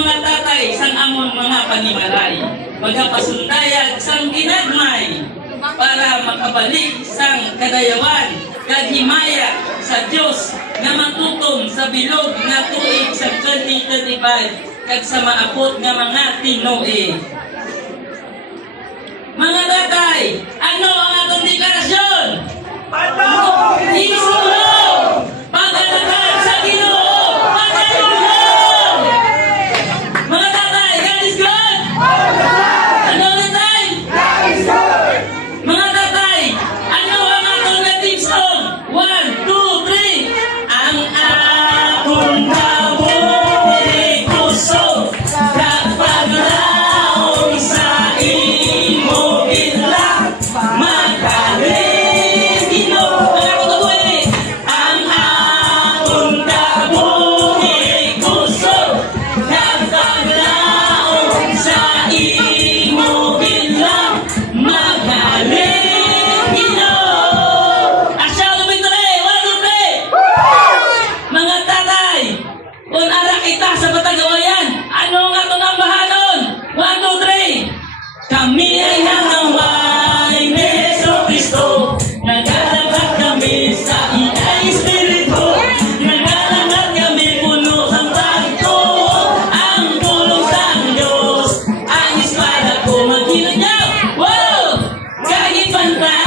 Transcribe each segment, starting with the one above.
mga tatay sang amon mga panimalay, magapasundayag sang ginagmay, para makabalik sang kadayawan, kaghimaya sa Diyos nga matutom sa bilog nga tuig sa 2035 kag sa maabot nga mga tinuig. Mga tatay, ano ang atong deklarasyon? Isulong! Pag-alagaan sa Ginoo! Pag-alagaan! Mga tatay, God is good! Ano ulit time? Mga tatay, ano ang atong native song? 1, 2, 3. Ang akong kabuhi kusog kapag laong sa imo ilang magaling Ginoo. Ang akong kabuhi, ang akong kabuhi kusog kapag laong sa imo ilang magaling Ginoo. Asyaw ng victory! 1, 2, 3! Mga tatay, kung ara kita sa Batagawayan, ano nga ito ng bahanon? 1, 2, 3! Kami ay nangaway ni Jesucristo, naglalakad kami sa iyang Espiritu, naglalakad kami puno ng pagtuo, ang tulong sa Diyos, ang espada ko maghinod niya. Wow! Kahipantala,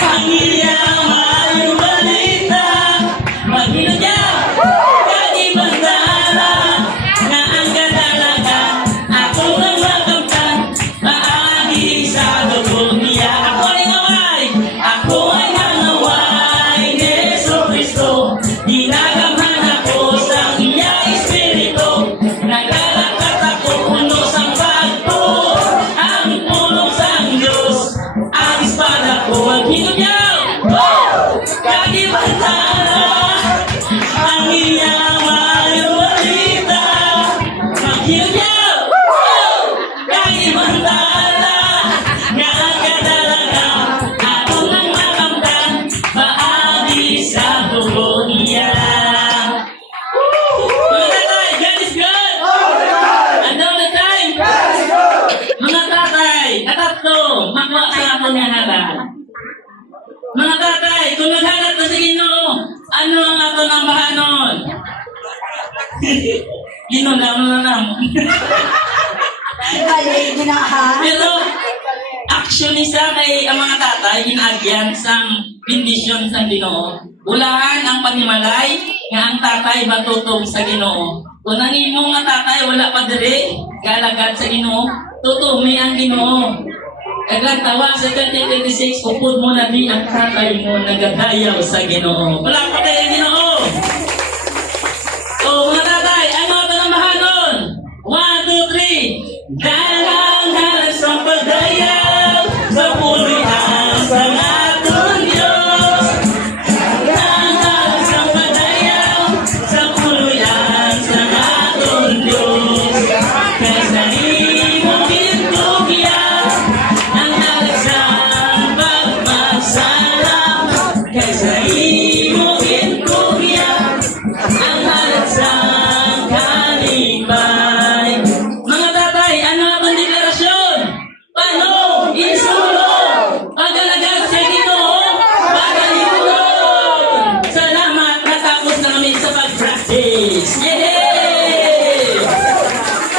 ang iyang mayong balita, maghinod niya. Kahipantala, na ang kadalaga, ako ang makamtan, maagi sa dugo niya. Ako ay nangaway ni Jesucristo, ginagamhan ako sa iyang Espiritu, naglalakad ako puno sa pagtuo, ang tulong sa Diyos, ang espada ko maghinod niya. Kahipantala, ang iyang mayong balita, maghinod niya. Kahipantala, nga ang kadalaga, ako nang makamtan, maagi sa dugo niya. Mga tatay, God is good! And all the time! Mga tatay, katatlo, makuha sa ako niya nata. Mga tatay, kung naghanap na sa Ginoo, ano ang ato ng bahanon? Ginoo na. Pero, actually sa kay ang mga tatay, ginagyan sang bendisyon sa Ginoo. Ulahan ang panimalay nga ang tatay matutong sa Ginoo. Kung ang imo nga tatay wala pa diri, galagad sa Ginoo, tutumi ang Ginoo. Kaglang tawa sa 2026, upod mo na di ang tatay mo nagadayaw sa Ginoo. Wala pa kayo Ginoo. O mga tatay, ano ito ng bahanon? 1, 2, 3.